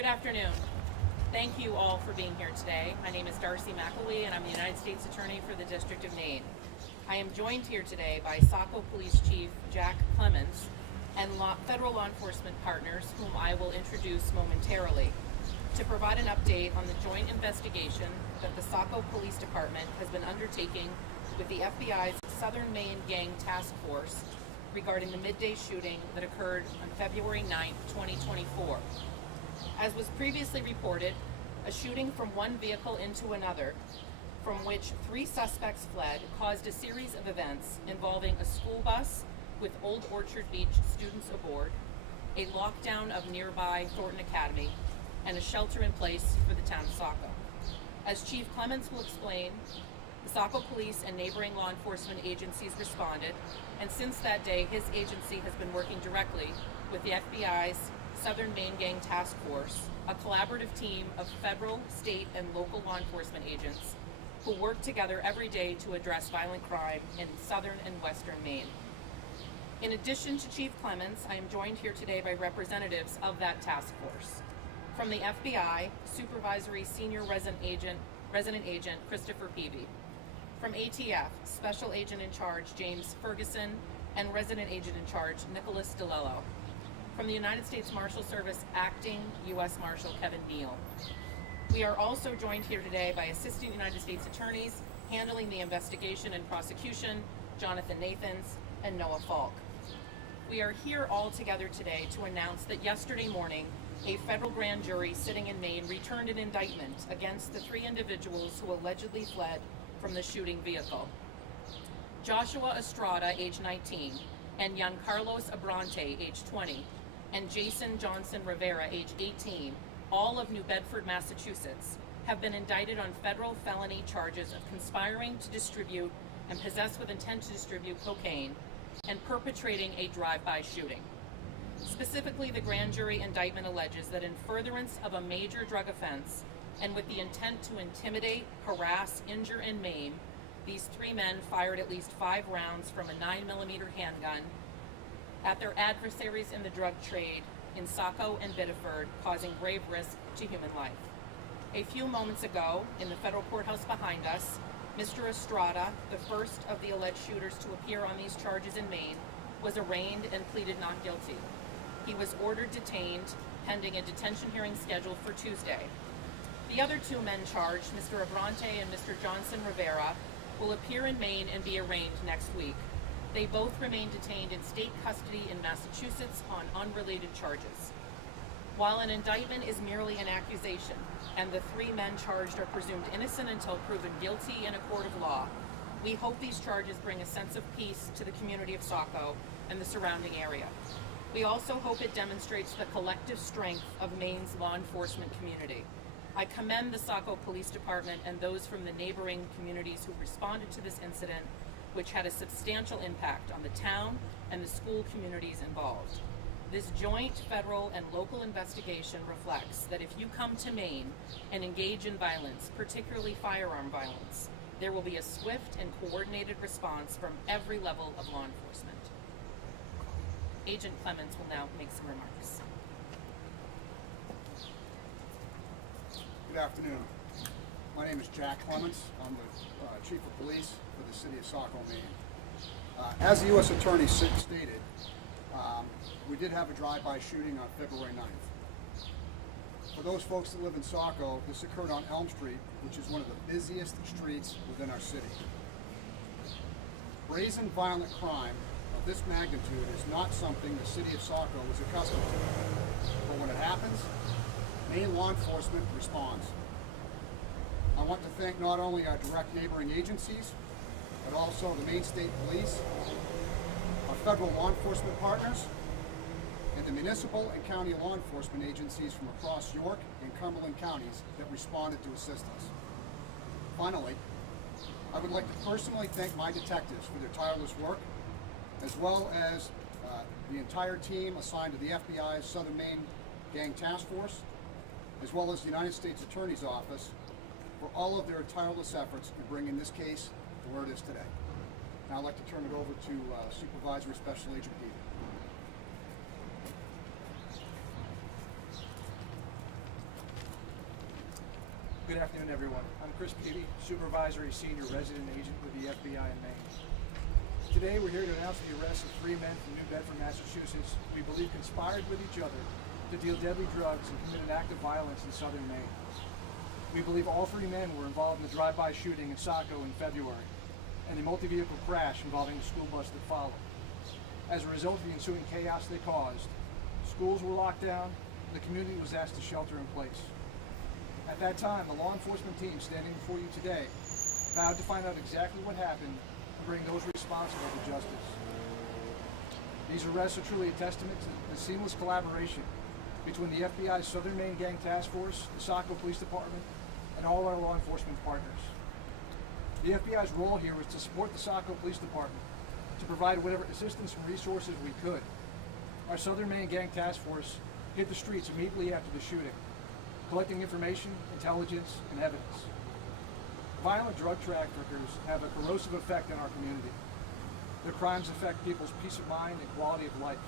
Good afternoon. Thank you all for being here today. My name is Darcy McElwee, and I'm the United States Attorney for the District of Maine. I am joined here today by Saco Police Chief Jack Clements and federal law enforcement partners, whom I will introduce momentarily, to provide an update on the joint investigation that the Saco Police Department has been undertaking with the FBI's Southern Maine Gang Task Force regarding the midday shooting that occurred on February 9, 2024. As was previously reported, a shooting from one vehicle into another, from which 3 suspects fled, caused a series of events involving a school bus with Old Orchard Beach students aboard, a lockdown of nearby Thornton Academy, and a shelter in place for the town of Saco. As Chief Clements will explain, the Saco Police and neighboring law enforcement agencies responded, and since that day, his agency has been working directly with the FBI's Southern Maine Gang Task Force, a collaborative team of federal, state, and local law enforcement agents who work together every day to address violent crime in southern and western Maine. In addition to Chief Clements, I am joined here today by representatives of that task force. From the FBI, Supervisory Senior Resident Agent Christopher Peavy. From ATF, Special Agent in Charge James Ferguson, and Resident Agent in Charge Nicholas DeLello. From the United States Marshal Service, Acting U.S. Marshal Kevin Neal. We are also joined here today by Assistant United States Attorneys handling the investigation and prosecution, Jonathan Nathans and Noah Falk. We are here all together today to announce that yesterday morning, a federal grand jury sitting in Maine returned an indictment against the 3 individuals who allegedly fled from the shooting vehicle. Joshua Estrada, age 19, and Giancarlos Abrante, age 20, and Jason Johnson Rivera, age 18, all of New Bedford, Massachusetts, have been indicted on federal felony charges of conspiring to distribute and possess with intent to distribute cocaine and perpetrating a drive-by shooting. Specifically, the grand jury indictment alleges that in furtherance of a major drug offense and with the intent to intimidate, harass, injure, and maim, these 3 men fired at least 5 rounds from a 9mm handgun at their adversaries in the drug trade in Saco and Biddeford, causing grave risk to human life. A few moments ago, in the federal courthouse behind us, Mr. Estrada, the first of the alleged shooters to appear on these charges in Maine, was arraigned and pleaded not guilty. He was ordered detained, pending a detention hearing scheduled for Tuesday. The other 2 men charged, Mr. Abrante and Mr. Johnson Rivera, will appear in Maine and be arraigned next week. They both remain detained in state custody in Massachusetts on unrelated charges. While an indictment is merely an accusation, and the 3 men charged are presumed innocent until proven guilty in a court of law, we hope these charges bring a sense of peace to the community of Saco and the surrounding area. We also hope it demonstrates the collective strength of Maine's law enforcement community. I commend the Saco Police Department and those from the neighboring communities who responded to this incident, which had a substantial impact on the town and the school communities involved. This joint federal and local investigation reflects that if you come to Maine and engage in violence, particularly firearm violence, there will be a swift and coordinated response from every level of law enforcement. Agent Clements will now make some remarks. Good afternoon. My name is Jack Clements. I'm the Chief of Police for the City of Saco, Maine. As the U.S. Attorney stated, we did have a drive-by shooting on February 9th. For those folks that live in Saco, this occurred on Elm Street, which is one of the busiest streets within our city. Brazen violent crime of this magnitude is not something the City of Saco is accustomed to. But when it happens, Maine law enforcement responds. I want to thank not only our direct neighboring agencies, but also the Maine State Police, our federal law enforcement partners, and the municipal and county law enforcement agencies from across York and Cumberland counties that responded to assist us. Finally, I would like to personally thank my detectives for their tireless work, as well as the entire team assigned to the FBI's Southern Maine Gang Task Force, as well as the United States Attorney's Office, for all of their tireless efforts in bringing this case to where it is today. Now I'd like to turn it over to Supervisory Special Agent Peavy. Good afternoon, everyone. I'm Chris Peavy, Supervisory Senior Resident Agent with the FBI in Maine. Today, we're here to announce the arrest of 3 men from New Bedford, Massachusetts, who we believe conspired with each other to deal deadly drugs and commit an act of violence in southern Maine. We believe all 3 men were involved in the drive-by shooting in Saco in February and the multi-vehicle crash involving the school bus that followed. As a result of the ensuing chaos they caused, schools were locked down and the community was asked to shelter in place. At that time, the law enforcement team standing before you today vowed to find out exactly what happened and bring those responsible to justice. These arrests are truly a testament to the seamless collaboration between the FBI's Southern Maine Gang Task Force, the Saco Police Department, and all our law enforcement partners. The FBI's role here was to support the Saco Police Department, to provide whatever assistance and resources we could. Our Southern Maine Gang Task Force hit the streets immediately after the shooting, collecting information, intelligence, and evidence. Violent drug traffickers have a corrosive effect on our community. Their crimes affect people's peace of mind and quality of life.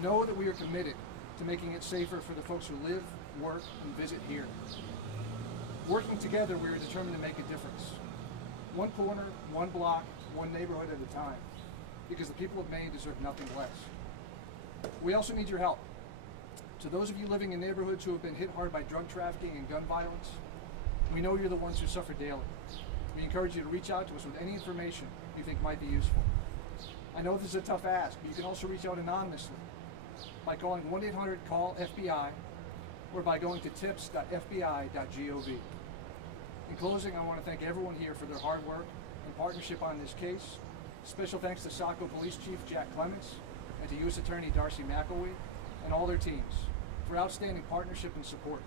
Know that we are committed to making it safer for the folks who live, work, and visit here. Working together, we are determined to make a difference. One corner, one block, one neighborhood at a time, because the people of Maine deserve nothing less. We also need your help. To those of you living in neighborhoods who have been hit hard by drug trafficking and gun violence, we know you're the ones who suffer daily. We encourage you to reach out to us with any information you think might be useful. I know this is a tough ask, but you can also reach out anonymously by calling 1-800-CALL-FBI or by going to tips.fbi.gov. In closing, I want to thank everyone here for their hard work and partnership on this case. Special thanks to Saco Police Chief Jack Clements and to U.S. Attorney Darcy McElwee and all their teams for outstanding partnership and support,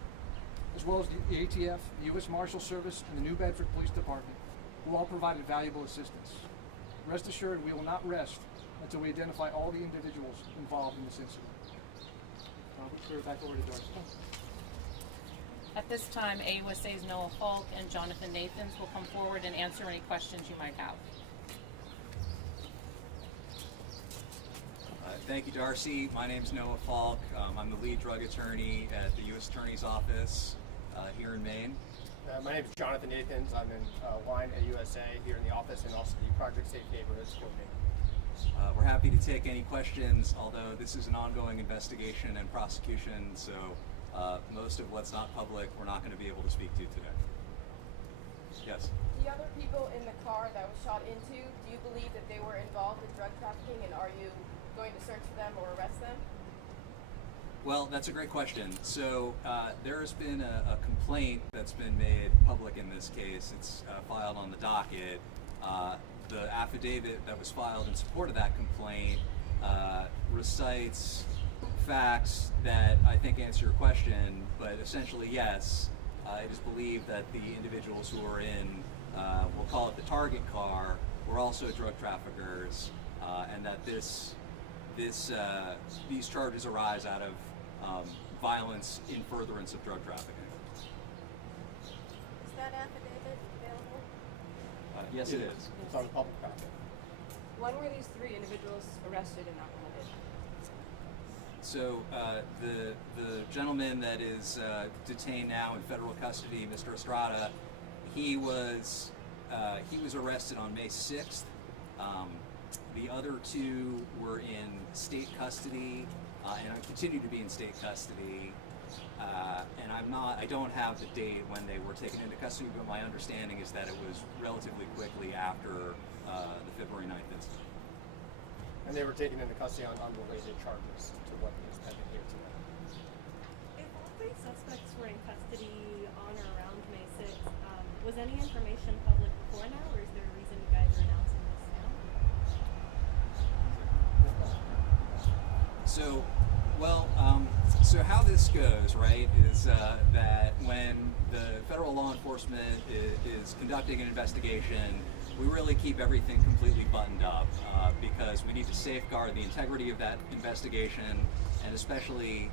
as well as the ATF, the U.S. Marshal Service, and the New Bedford Police Department, who all provided valuable assistance. Rest assured, we will not rest until we identify all the individuals involved in this incident. We'll turn it back over to Darcy. At this time, AUSA's Noah Falk and Jonathan Nathans will come forward and answer any questions you might have. Thank you, Darcy. My name is Noah Falk. I'm the lead drug attorney at the U.S. Attorney's Office here in Maine. My name is Jonathan Nathans. I'm in line at USA here in the office and also the Project Safe Neighborhoods coordinator. We're happy to take any questions, although this is an ongoing investigation and prosecution, so most of what's not public we're not going to be able to speak to today. Yes? The other people in the car that was shot into, do you believe that they were involved in drug trafficking, and are you going to search for them or arrest them? Well, that's a great question. So there has been a complaint that's been made public in this case. It's filed on the docket. The affidavit that was filed in support of that complaint recites facts that I think answer your question, but essentially, yes, it is believed that the individuals who are in, we'll call it the target car, were also drug traffickers, and that these charges arise out of violence in furtherance of drug trafficking. Is that affidavit available? Yes, it is. It's on the public packet. When were these 3 individuals arrested and apprehended? So the gentleman that is detained now in federal custody, Mr. Estrada, he was arrested on May 6th. The other 2 were in state custody and continue to be in state custody. And I don't have the date when they were taken into custody, but my understanding is that it was relatively quickly after the February 9th incident. And they were taken into custody on unrelated charges to what is pending here today. If all 3 suspects were in custody on or around May 6th, was any information public before now, or is there a reason you guys are announcing this now? So how this goes, right, is that when the federal law enforcement is conducting an investigation, we really keep everything completely buttoned up because we need to safeguard the integrity of that investigation, and especially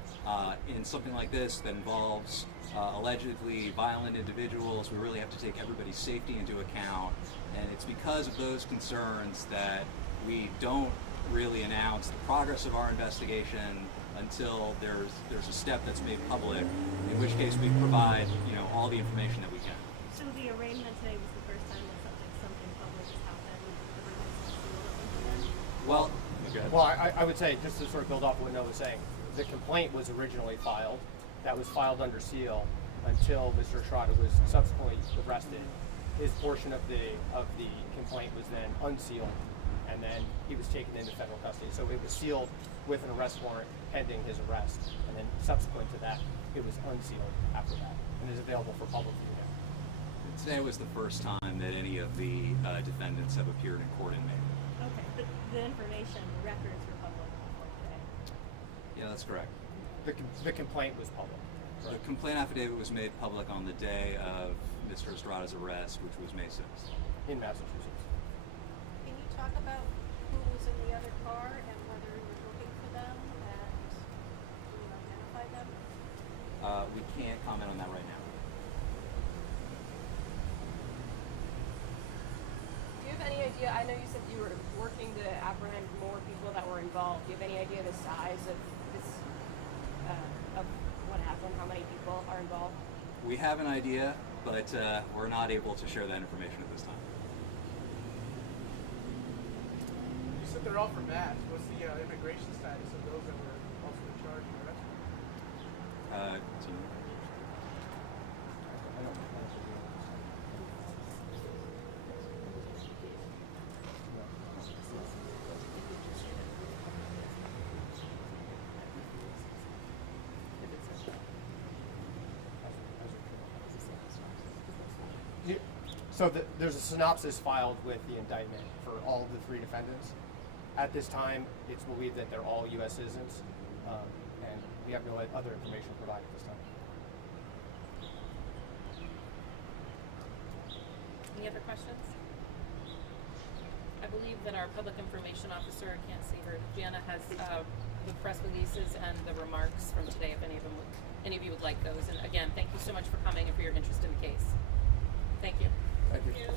in something like this that involves allegedly violent individuals, we really have to take everybody's safety into account, and it's because of those concerns that we don't really announce the progress of our investigation until there's a step that's made public, in which case we provide all the information that we can. So the arraignment today was the first time that something public has happened. Everything's sealed up until then? Well, okay. Well, I would say, just to sort of build off what Noah was saying, the complaint was originally filed. That was filed under seal until Mr. Estrada was subsequently arrested. His portion of the complaint was then unsealed, and then he was taken into federal custody. So it was sealed with an arrest warrant pending his arrest, and then subsequent to that, it was unsealed after that, and is available for public view now. Today was the first time that any of the defendants have appeared in court in Maine. Okay, but the information, the records were public before today. Yeah, that's correct. The complaint was public. The complaint affidavit was made public on the day of Mr. Estrada's arrest, which was May 6th. In Massachusetts. Can you talk about who was in the other car and whether you were looking for them and can you identify them? We can't comment on that right now. Do you have any idea? I know you said you were working to apprehend more people that were involved. Do you have any idea the size of this, of what happened? How many people are involved? We have an idea, but we're not able to share that information at this time. You said they're all from Mass. What's the immigration status of those that were also charged and arrested? So there's a synopsis filed with the indictment for all of the three defendants. At this time, it's believed that they're all U.S. citizens, and we have no other information provided at this time. Any other questions? I believe that our public information officer, I can't see her, Jana, has the press releases and the remarks from today, if any of you would like those. And again, thank you so much for coming and for your interest in the case. Thank you. Thank you.